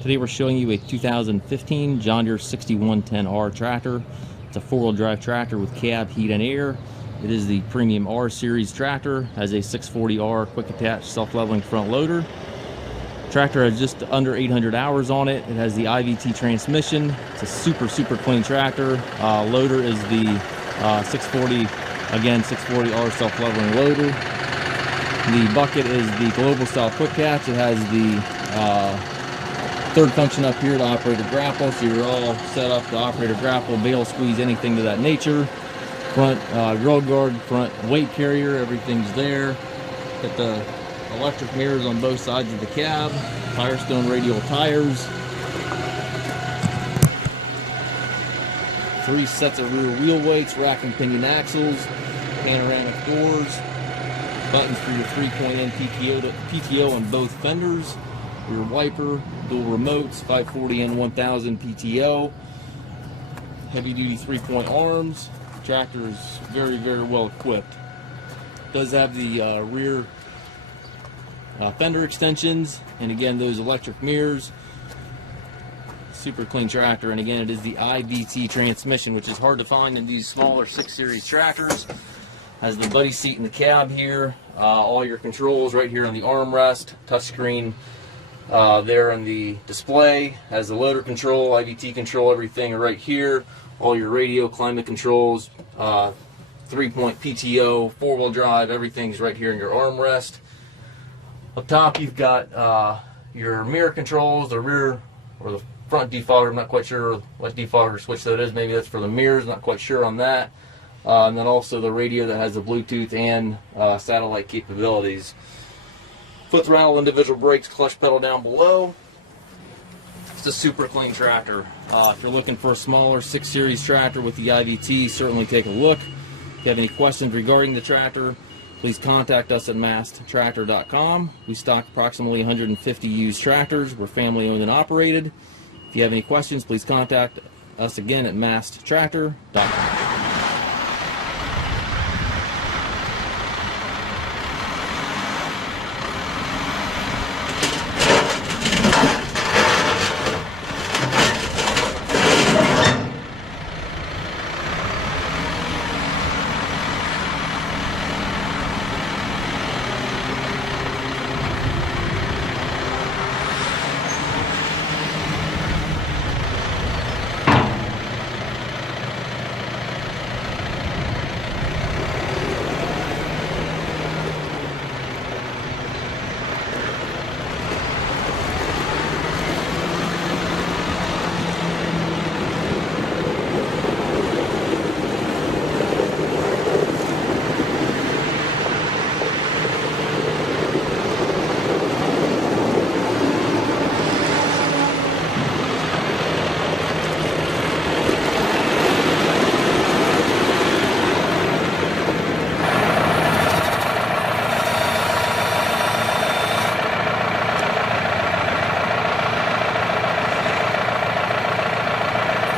Today we're showing you a 2015 John Deere 6110R tractor. It's a four-wheel drive tractor with cab, heat, and air. It is the premium R series tractor, has a 640R quick attach self-leveling front loader. Tractor has just under 800 hours on it. It has the IVT transmission. It's a super clean tractor. Loader is the 640R self-leveling loader. The bucket is the global style quick catch. It has the third function up here to operate a grapple, so you're all set up to operate a grapple, bale, squeeze, anything to that nature. Front grill guard, front weight carrier, everything's there. Got the electric mirrors on both sides of the cab, Firestone radial tires, 3 sets of rear wheel weights, rack and pinion axles, panoramic doors, buttons for your 3-point-in PTO on both fenders, rear wiper, dual remotes, 540 and 1000 PTO, heavy duty 3-point arms. The tractor is very well equipped. It does have the rear fender extensions, and again those electric mirrors. Super clean tractor, and again it is the IVT transmission, which is hard to find in these smaller 6 Series tractors. Has the buddy seat in the cab here, all your controls right here on the armrest, touchscreen there on the display. Has the loader control, IVT control, everything right here. All your radio, climate controls, 3-point PTO, 4-wheel drive, everything's right here in your armrest. Up top you've got your mirror controls, the rear or the front defogger. I'm not quite sure what defogger switch that is. Maybe that's for the mirrors, not quite sure on that. And then also the radio that has the Bluetooth and satellite capabilities. Foot throttle, individual brakes, clutch pedal down below. It's a super clean tractor. If you're looking for a smaller 6 Series tractor with the IVT, certainly take a look. If you have any questions regarding the tractor, please contact us at massedtractor.com. We stock approximately 150 used tractors. We're family owned and operated. If you have any questions, please contact us again at massedtractor.com.